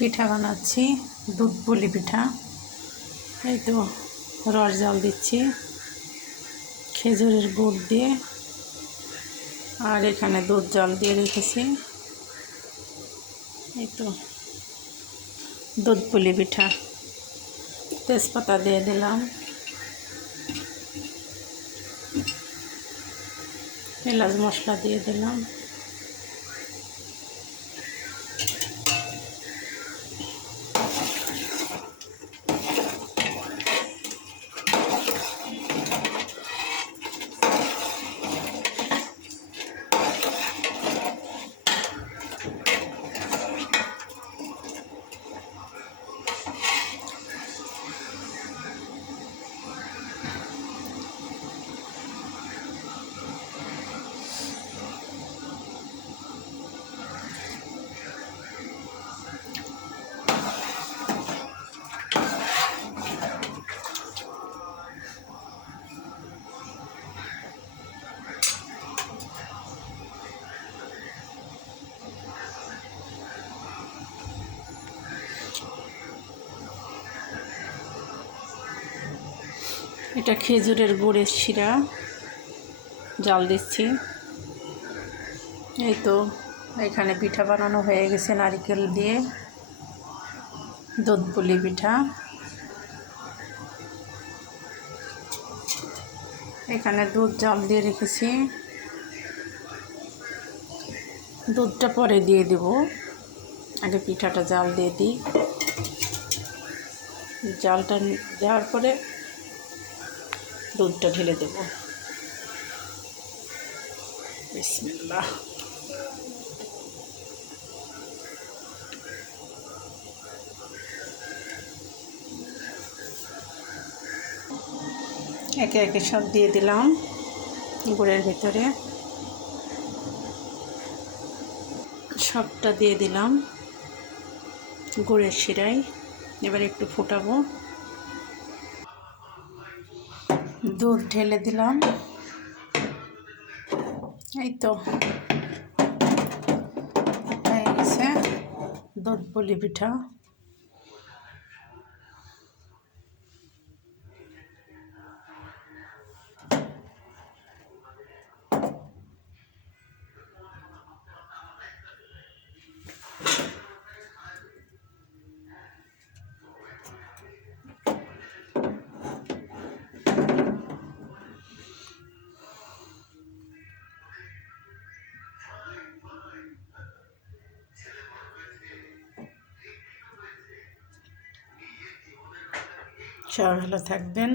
পিঠা বানাচ্ছি দুধ পুলি পিঠা। এই তো রস জল দিচ্ছি, খেজুরের গুড় দিয়ে। আর এখানে দুধ জল দিয়ে রেখেছি। এই তো দুধ পুলি পিঠা। তেজপাতা দিয়ে দিলাম। এলাচ মশলা দিয়ে দিলাম। এটা খেজুরের গুড়ের শিরা। জাল দিচ্ছি। এই তো এখানে পিঠা বানানো হয়ে গেছে নারকেল দিয়ে। দুধ পুলি পিঠা। এখানে দুধ জাল দিয়ে রেখেছি। দুধটা পরে দিয়ে দেব। আগে পিঠাটা জাল দিয়ে দিই। জালটা দেওয়ার পরে দুধটা ঢেলে দেব। একে একে সব দিয়ে দিলাম গুড়ের ভিতরে। সবটা দিয়ে দিলাম গুড়ের শিরায়। এবার একটু ফোটাবো। দুধ ঢেলে দিলাম। এই তো। হয়ে গেছে দুধ পুলি পিঠা। সবাই ভালো থাকবেন।